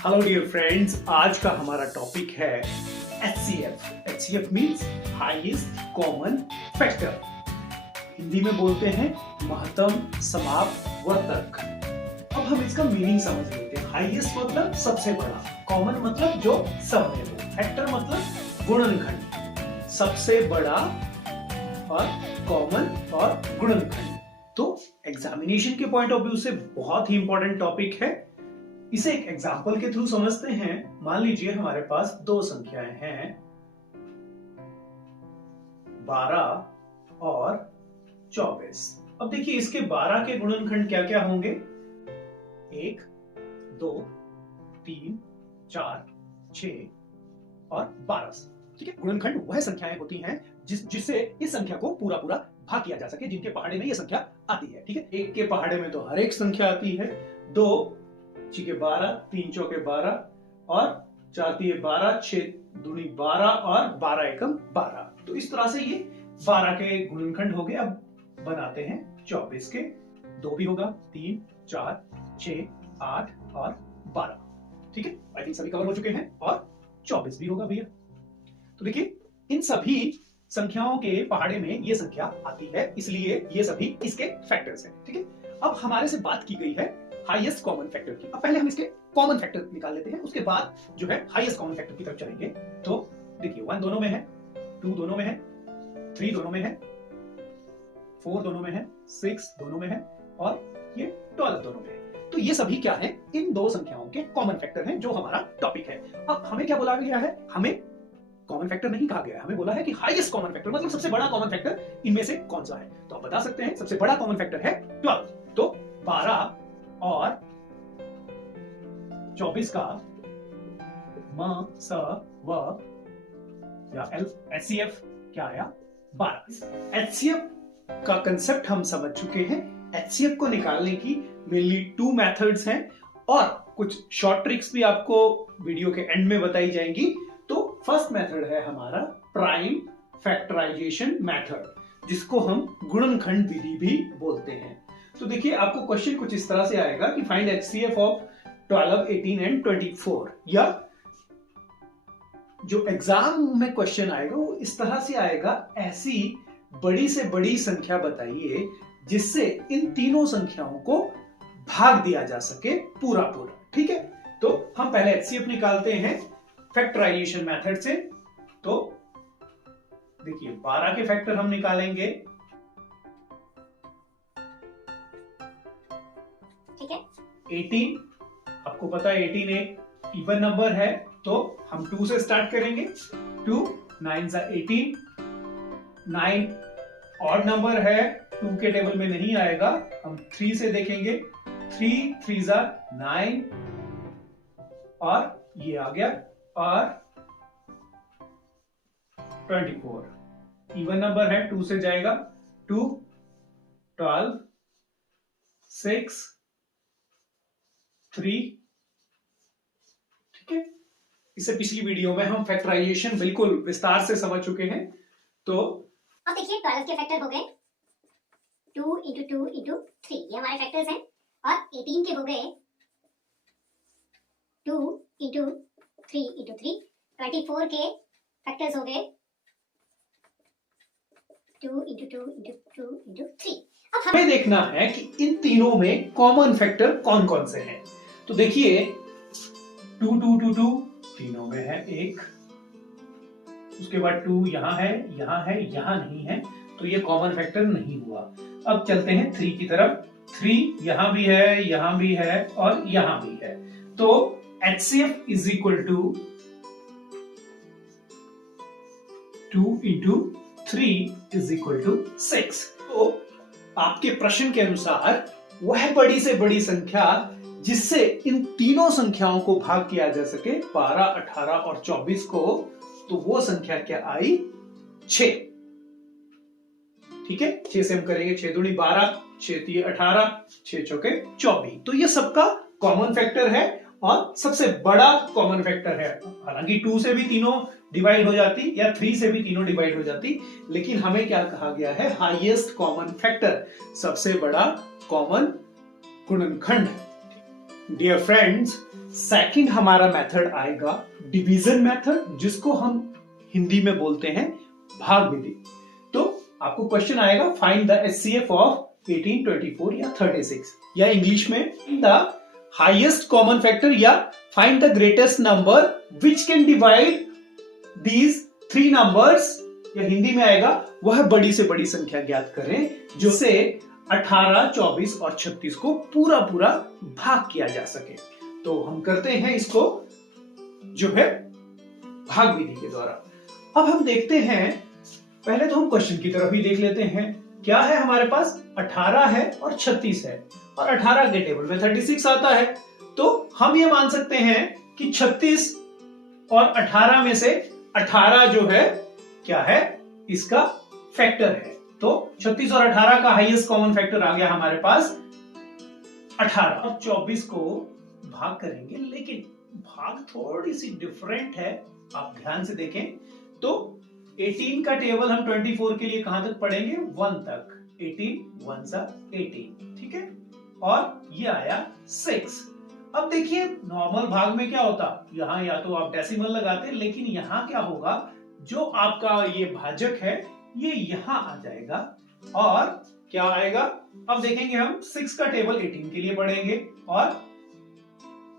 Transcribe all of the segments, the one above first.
Hello dear friends, आज का हमारा टॉपिक है HCF। HCF means highest common factor. Hindi में बोलते हैं महत्तम समापवर्तक। अब हम इसका मीनिंग समझ लेते हैं। हाईएस्ट मतलब सबसे बड़ा, कॉमन मतलब जो सब में हो, फैक्टर मतलब गुणनखंड। सबसे बड़ा और कॉमन और गुणनखंड। तो एग्जामिनेशन के पॉइंट ऑफ व्यू से बहुत ही इंपॉर्टेंट टॉपिक है। इसे एक एग्जाम्पल के थ्रू समझते हैं। मान लीजिए हमारे पास दो संख्याएं हैं 12 और 24। अब देखिए इसके 12 के गुणनखंड क्या क्या होंगे। 1, 2, 3, 4, 6 और 12। ठीक है, गुणनखंड वह संख्याएं होती हैं जिससे इस संख्या को पूरा पूरा भाग किया जा सके, जिनके पहाड़े में यह संख्या आती है। ठीक है, 1 के पहाड़े में तो हर एक संख्या आती है। 2 6 12, 3 चौके 12 और 4 तिये 12, 6 दूनी 12 और 12 एकम 12। तो इस तरह से ये 12 के गुणनखंड हो गए। अब बनाते हैं 24 के। 2 भी होगा, 3, 4, 6, 8 और 12। ठीक है, आई थिंक सभी कवर हो चुके हैं। और 24 भी होगा भैया। तो देखिए इन सभी संख्याओं के पहाड़े में ये संख्या आती है, इसलिए ये सभी इसके फैक्टर्स हैं। ठीक है, अब हमारे से बात की गई है हाईएस्ट कॉमन फैक्टर की। अब पहले हम इसके कॉमन फैक्टर निकाल लेते हैं, उसके बाद जो है हाईएस्ट कॉमन फैक्टर की तरफ चलेंगे। तो देखिए 1 दोनों में है, 2 दोनों में है, 3 दोनों में है, 4 दोनों में है, 6 दोनों में है और ये 12 दोनों में है। तो ये सभी क्या है, इन दो संख्याओं के कॉमन फैक्टर हैं, जो हमारा टॉपिक है। अब हमें क्या बोला गया है, हमें कॉमन फैक्टर नहीं कहा गया है, हमें बोला है कि हाईएस्ट कॉमन फैक्टर मतलब सबसे बड़ा कॉमन फैक्टर इनमें से कौन सा है। तो आप बता सकते हैं सबसे बड़ा कॉमन फैक्टर है 12। तो 12 और 24 का म स व या HCF क्या आया, 12। HCF का कंसेप्ट हम समझ चुके हैं। HCF को निकालने की मेनली 2 मेथड्स हैं और कुछ शॉर्ट ट्रिक्स भी आपको वीडियो के एंड में बताई जाएंगी। तो फर्स्ट मेथड है हमारा प्राइम फैक्टराइजेशन मेथड, जिसको हम गुणनखंड विधि भी बोलते हैं। तो देखिए आपको क्वेश्चन कुछ इस तरह से आएगा कि फाइंड HCF ऑफ 12, 18 एंड 24, या जो एग्जाम में क्वेश्चन आएगा वो इस तरह से आएगा, ऐसी बड़ी से बड़ी संख्या बताइए जिससे इन तीनों संख्याओं को भाग दिया जा सके पूरा पूरा। ठीक है, तो हम पहले HCF निकालते हैं फैक्टराइजेशन मेथड से। तो देखिए 12 के फैक्टर हम निकालेंगे। ठीक है, 18 आपको पता है 18 एक इवन नंबर है, तो हम 2 से स्टार्ट करेंगे। 2 9 सा 18। 9 ऑड नंबर है, 2 के टेबल में नहीं आएगा, हम 3 से देखेंगे। 3 3 सा 9 और ये आ गया, और 24 इवन नंबर है, 2 से जाएगा। 2 12 6 3। ठीक है, इससे पिछली वीडियो में हम फैक्टराइजेशन बिल्कुल विस्तार से समझ चुके हैं। तो अब देखिए 12 के फैक्टर हो गए 2 इंटू 2 इंटू 3, ये हमारे फैक्टर्स हैं। और 18 के हो गए 2 इंटू 3 इंटू 3। 24 के फैक्टर्स हो गए 2 इंटू 2 इंटू 2 इंटू 3। अब हमें देखना है कि इन तीनों में कॉमन फैक्टर कौन कौन से हैं। तो देखिए 2 2 2 2 तीनों में है 1, उसके बाद 2 यहां है, यहां है, यहां नहीं है, तो ये कॉमन फैक्टर नहीं हुआ। अब चलते हैं 3 की तरफ। 3 यहां भी है, यहां भी है और यहां भी है। तो HCF is equal to 2 into 3 is equal to 6। तो आपके प्रश्न के अनुसार वह बड़ी से बड़ी संख्या जिससे इन तीनों संख्याओं को भाग किया जा सके, 12, 18 और 24 को, तो वो संख्या क्या आई, 6। ठीक है, 6 से हम करेंगे 6 दूनी 12, 6 तिये 18, 6 चौके 24। तो ये सबका कॉमन फैक्टर है और सबसे बड़ा कॉमन फैक्टर है। हालांकि 2 से भी तीनों डिवाइड हो जाती या 3 से भी तीनों डिवाइड हो जाती, लेकिन हमें क्या कहा गया है, हाईएस्ट कॉमन फैक्टर, सबसे बड़ा कॉमन गुणनखंड। डियर फ्रेंड्स, सेकंड हमारा मेथड आएगा डिवीजन मेथड, जिसको हम हिंदी में बोलते हैं भाग विधि। तो आपको क्वेश्चन आएगा फाइंड द एचसीएफ ऑफ 18, 24 या 36, या इंग्लिश में द हाईएस्ट कॉमन फैक्टर या find the greatest number which can divide these three numbers, या हिंदी में आएगा वह बड़ी से बड़ी संख्या ज्ञात करें जो से 18, 24 और 36 को पूरा पूरा भाग किया जा सके। तो हम करते हैं इसको जो है भाग विधि के द्वारा। अब हम देखते हैं, पहले तो हम क्वेश्चन की तरफ ही देख लेते हैं। क्या है हमारे पास, 18 है और 36 है, और 18 के टेबल में 36 आता है। तो हम ये मान सकते हैं कि 36 और 18 में से 18 जो है क्या है, इसका फैक्टर है। तो 36 और 18 का हाईएस्ट कॉमन फैक्टर आ गया हमारे पास 18। और 24 को भाग करेंगे, लेकिन भाग थोड़ी सी डिफरेंट है, आप ध्यान से देखें। तो 18 का टेबल हम 24 के लिए कहां तक पढ़ेंगे, 1 तक। 18 1 सा 18, ठीक है। और ये आया 6। अब देखिए नॉर्मल भाग में क्या होता, यहां या तो आप डेसिमल लगाते, लेकिन यहां क्या होगा, जो आपका ये भाजक है ये यहां आ जाएगा और क्या आएगा। अब देखेंगे हम 6 का टेबल 18 के लिए पढ़ेंगे और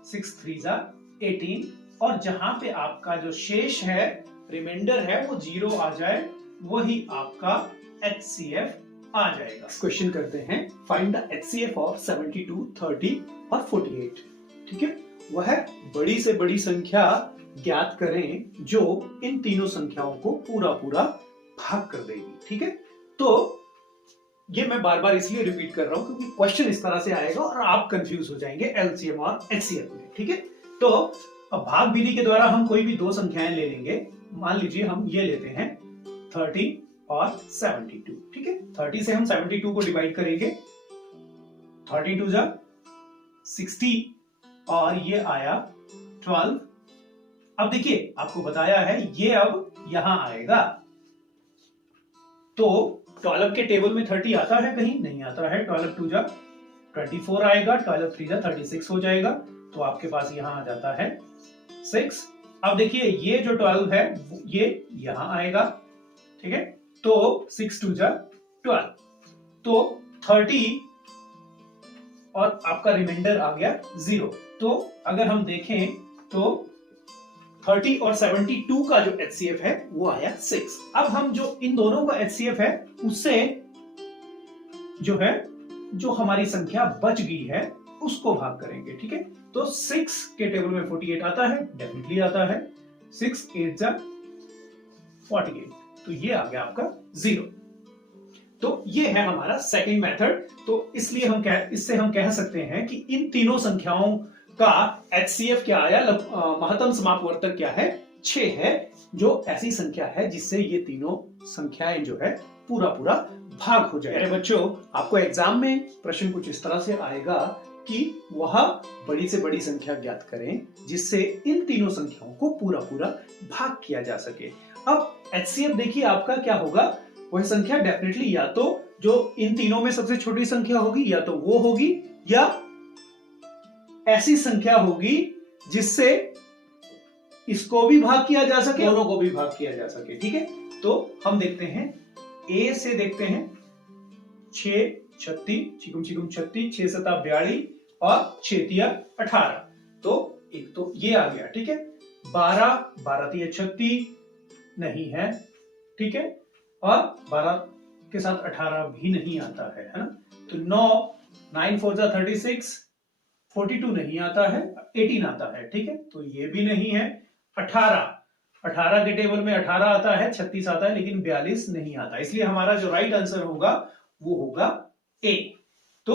6 3 जा 18, और जहां पे आपका जो शेष है, रिमाइंडर है, वो 0 आ जाए, वही आपका HCF आ जाएगा। क्वेश्चन करते हैं फाइंड द HCF ऑफ 72, 30 और 48, ठीक है। वह बड़ी से बड़ी संख्या ज्ञात करें जो इन तीनों संख्याओं को पूरा पूरा भाग कर देगी, ठीक है। तो ये मैं बार बार इसलिए रिपीट कर रहा हूं क्योंकि क्वेश्चन इस तरह से आएगा और आप कंफ्यूज हो जाएंगे एलसीएम और एचसीएफ में, ठीक है। तो अब भाग विधि के द्वारा हम कोई भी दो संख्याएं ले लेंगे। मान लीजिए हम ये लेते हैं 30 और 72, ठीक है। 30 से हम 72 को डिवाइड करेंगे, 32 जा 60 और ये आया 12। अब देखिए आपको बताया है ये अब यहां आएगा, तो 12 के टेबल में 30 आता है, कहीं नहीं आता है। 12 2 जा 24 आएगा, 12 3 जा 36 हो जाएगा, तो आपके पास यहां आ जाता है 6। अब देखिए ये जो 12 है ये यहां आएगा, ठीक है। तो 6 2 जा 12, तो 30 और आपका रिमाइंडर आ गया 0। तो अगर हम देखें तो 30 और 72 का जो HCF है वो आया 6। अब हम जो इन दोनों का HCF है उससे जो है, जो हमारी संख्या बच गई है उसको भाग करेंगे, ठीक है। तो 6 के टेबल में 48 आता है, डेफिनेटली आता है। 6 8 जा 48, तो ये आ गया आपका 0। तो ये है हमारा सेकंड मेथड। तो इसलिए इससे हम कह सकते हैं कि इन तीनों संख्याओं का HCF क्या आया, महत्तम समापवर्तक क्या है, 6 है, जो ऐसी संख्या है जिससे ये तीनों संख्याएं जो है पूरा पूरा भाग हो जाए। बच्चों, आपको एग्जाम में प्रश्न कुछ इस तरह से आएगा कि वह बड़ी से बड़ी संख्या ज्ञात करें जिससे इन तीनों संख्याओं को पूरा पूरा भाग किया जा सके। अब HCF देखिए आपका क्या होगा, वह संख्या डेफिनेटली या तो जो इन तीनों में सबसे छोटी संख्या होगी या तो वो होगी, या ऐसी संख्या होगी जिससे इसको भी भाग किया जा सके, दोनों को भी भाग किया जा सके, ठीक है। तो हम देखते हैं ए से, देखते हैं 6 36 चिकुम चिकुम 36, 6 7 42 और 6 3 18। तो एक तो ये आ गया, ठीक है। 12 12 3 36 नहीं है, ठीक है, और 12 के साथ 18 भी नहीं आता है ना। तो 9 9 4 जा 36, 42 नहीं आता है, 18 आता है, ठीक है, तो ये भी नहीं है। 18 के टेबल में 18 आता है, 36 आता है, लेकिन 42 नहीं आता, इसलिए हमारा जो राइट आंसर होगा वो होगा ए। तो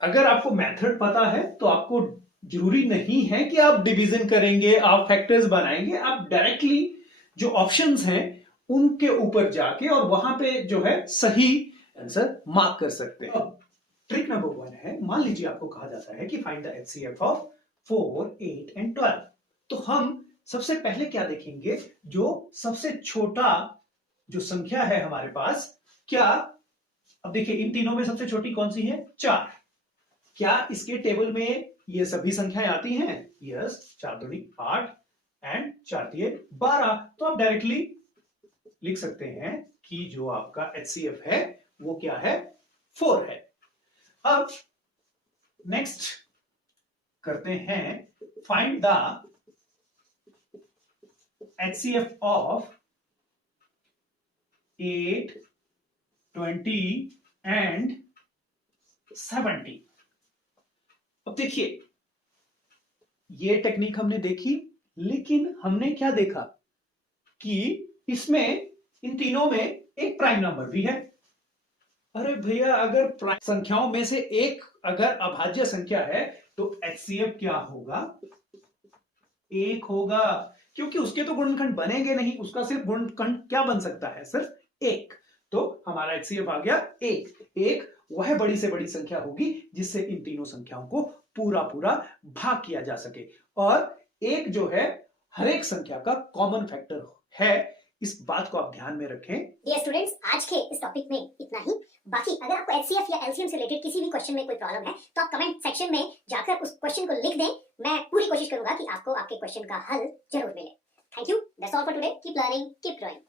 अगर आपको मेथड पता है तो आपको जरूरी नहीं है कि आप डिवीजन करेंगे, आप फैक्टर्स बनाएंगे, आप डायरेक्टली जो ऑप्शंस हैं उनके ऊपर जाके और वहां पे जो है सही आंसर मार्क कर सकते हैं। ट्रिक नंबर 1 है, मान लीजिए आपको कहा जाता है कि find the HCF of 4 8 and 12। तो हम सबसे पहले क्या देखेंगे, जो सबसे छोटा जो संख्या है हमारे पास, क्या, अब देखिए इन तीनों में सबसे छोटी कौन सी है, 4। क्या इसके टेबल में ये सभी संख्याएं आती हैं? यस, 4 दूनी 8 एंड 4 तिये 12। तो आप डायरेक्टली लिख सकते हैं कि जो आपका HCF है वो क्या है? 4 है। अब नेक्स्ट करते हैं find the HCF of 8, 20 and 70। अब देखिए, ये टेक्निक हमने देखी, लेकिन हमने क्या देखा कि इसमें इन तीनों में एक प्राइम नंबर भी है। अरे भैया, अगर प्राइम संख्याओं में से एक अगर अभाज्य संख्या है तो HCF क्या होगा? 1 होगा, क्योंकि उसके तो गुणनखंड बनेंगे नहीं, उसका सिर्फ गुणनखंड क्या बन सकता है? सिर्फ 1। तो हमारा HCF आ गया 1। 1 वह बड़ी से बड़ी संख्या होगी जिससे इन तीनों संख्याओं को पूरा पूरा भाग किया जा सके, और 1 जो है हर एक संख्या का कॉमन फैक्टर है। इस बात को आप ध्यान में रखें। डियर स्टूडेंट्स, आज के इस टॉपिक में इतना ही। बाकी अगर आपको HCF या LCM से रिलेटेड किसी भी क्वेश्चन में कोई प्रॉब्लम है तो आप कमेंट सेक्शन में जाकर उस क्वेश्चन को लिख दें। मैं पूरी कोशिश करूंगा कि आपको आपके क्वेश्चन का हल जरूर मिले। Thank you. That's all for today. Keep learning, keep growing.